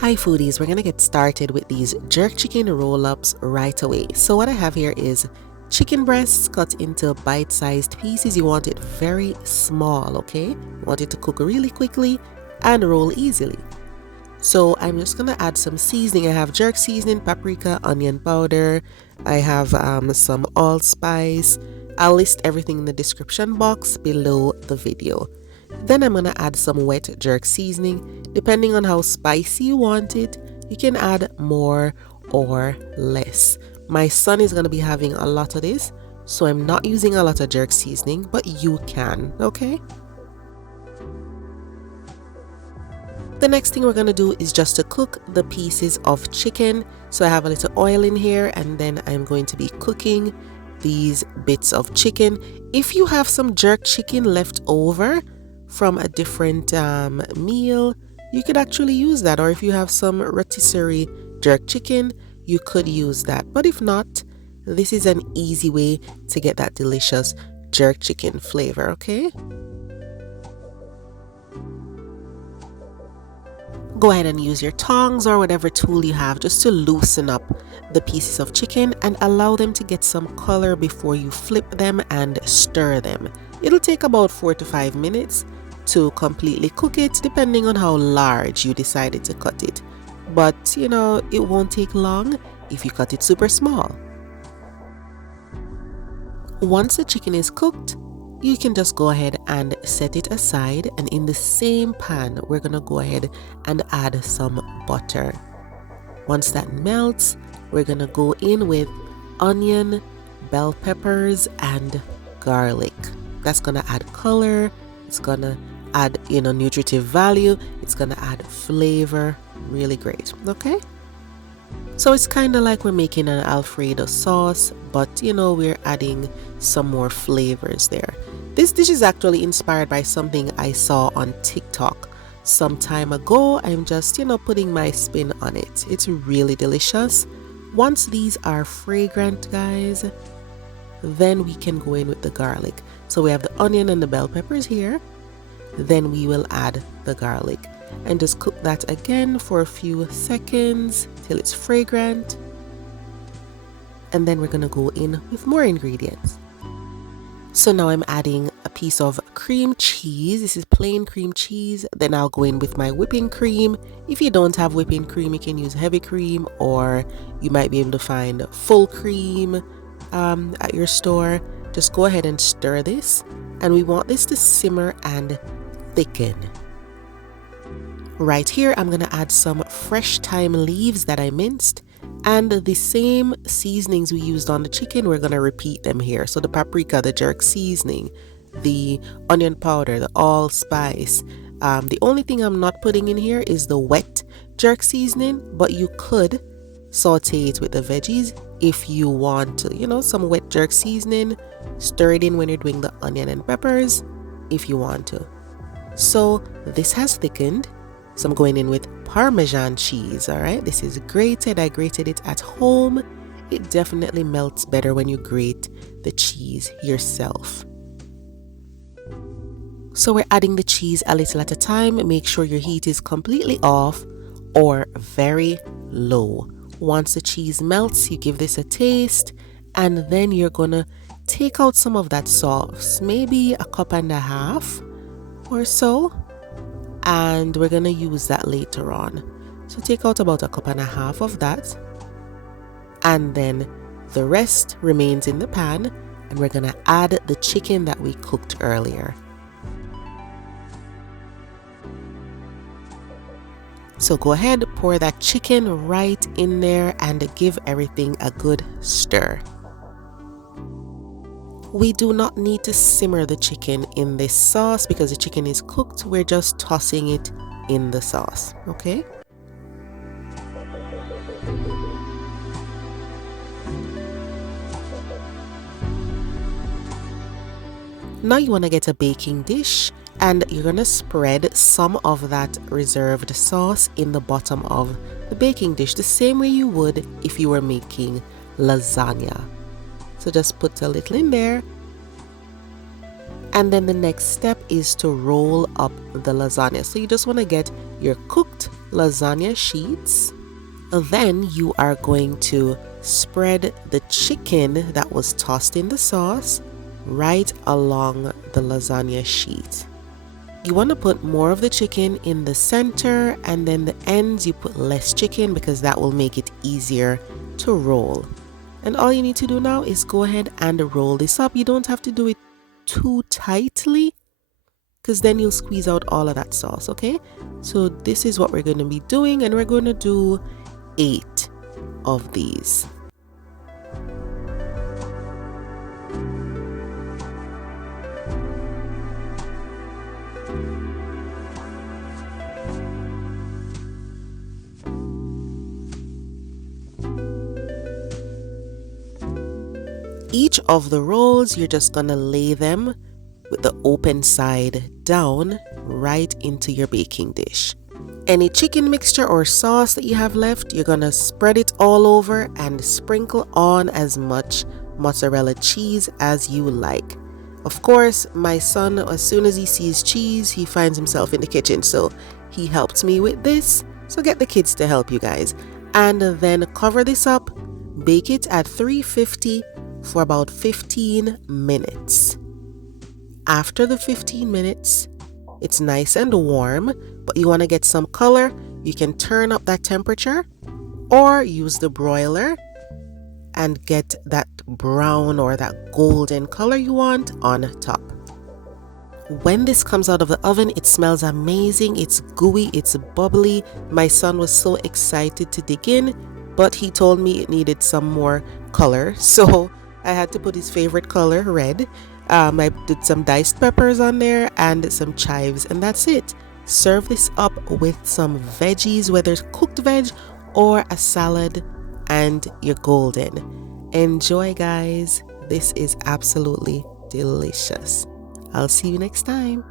Hi foodies, we're gonna get started with these jerk chicken roll-ups right away. So what I have here is chicken breasts cut into bite-sized pieces. You want it very small, okay? You want it to cook really quickly and roll easily. So I'm just gonna add some seasoning. I have jerk seasoning, paprika, onion powder. I have some allspice. I'll list everything in the description box below the video. Then I'm gonna add some wet jerk seasoning. Depending on how spicy you want it, you can add more or less. My son is gonna be having a lot of this, so I'm not using a lot of jerk seasoning, but you can, okay? The next thing we're gonna do is just to cook the pieces of chicken. So I have a little oil in here, and then I'm going to be cooking these bits of chicken. If you have some jerk chicken left over from a different meal, you could actually use that. Or if you have some rotisserie jerk chicken, you could use that. But if not, this is an easy way to get that delicious jerk chicken flavor, okay? Go ahead and use your tongs or whatever tool you have just to loosen up the pieces of chicken and allow them to get some color before you flip them and stir them. It'll take about 4 to 5 minutes to completely cook it, depending on how large you decided to cut it. But you know, it won't take long if you cut it super small. Once the chicken is cooked, you can just go ahead and set it aside, and in the same pan we're gonna go ahead and add some butter. Once that melts, we're gonna go in with onion, bell peppers, and garlic. That's gonna add color, it's gonna add nutritive value, it's gonna add flavor. Really great, okay? So it's kind of like we're making an Alfredo sauce, but we're adding some more flavors there. This dish is actually inspired by something I saw on TikTok some time ago. I'm just putting my spin on it. It's really delicious. Once these are fragrant, guys, then we can go in with the garlic. So we have the onion and the bell peppers here. Then we will add the garlic and just cook that again for a few seconds till it's fragrant. And then we're gonna go in with more ingredients. So now I'm adding a piece of cream cheese. This is plain cream cheese. Then I'll go in with my whipping cream. If you don't have whipping cream, you can use heavy cream, or you might be able to find full cream at your store. Just go ahead and stir this, and we want this to simmer and thicken. Right here, I'm gonna add some fresh thyme leaves that I minced, and the same seasonings we used on the chicken, we're gonna repeat them here. So the paprika, the jerk seasoning, the onion powder, the allspice. The only thing I'm not putting in here is the wet jerk seasoning, but you could saute it with the veggies if you want to. Some wet jerk seasoning, stir it in when you're doing the onion and peppers if you want to. So this has thickened. So I'm going in with Parmesan cheese, all right? This is grated. I grated it at home. It definitely melts better when you grate the cheese yourself. So we're adding the cheese a little at a time. Make sure your heat is completely off or very low. Once the cheese melts, you give this a taste, and then you're gonna take out some of that sauce, maybe a cup and a half or so. And we're gonna use that later on. So take out about a cup and a half of that, and then the rest remains in the pan, and we're gonna add the chicken that we cooked earlier. So go ahead, pour that chicken right in there and give everything a good stir. We do not need to simmer the chicken in this sauce because the chicken is cooked. We're just tossing it in the sauce, okay? Now you want to get a baking dish, and you're going to spread some of that reserved sauce in the bottom of the baking dish, the same way you would if you were making lasagna. So just put a little in there, and then the next step is to roll up the lasagna. So you just want to get your cooked lasagna sheets. Then you are going to spread the chicken that was tossed in the sauce right along the lasagna sheet. You want to put more of the chicken in the center, and then the ends you put less chicken because that will make it easier to roll. And all you need to do now is go ahead and roll this up. You don't have to do it too tightly because then you'll squeeze out all of that sauce, okay? So this is what we're going to be doing, and we're going to do 8 of these. Each of the rolls, you're just gonna lay them with the open side down right into your baking dish. Any chicken mixture or sauce that you have left, you're gonna spread it all over and sprinkle on as much mozzarella cheese as you like. Of course, my son, as soon as he sees cheese, he finds himself in the kitchen, so he helped me with this. So get the kids to help you guys. And then cover this up, bake it at 350 for about 15 minutes. After the 15 minutes, it's nice and warm, but you want to get some color. You can turn up that temperature or use the broiler and get that brown or that golden color you want on top. When this comes out of the oven, it smells amazing. It's gooey, it's bubbly. My son was so excited to dig in, but he told me it needed some more color, so I had to put his favorite color, red. I did some diced peppers on there and some chives, and that's it. Serve this up with some veggies, whether it's cooked veg or a salad, and you're golden. Enjoy, guys. This is absolutely delicious. I'll see you next time.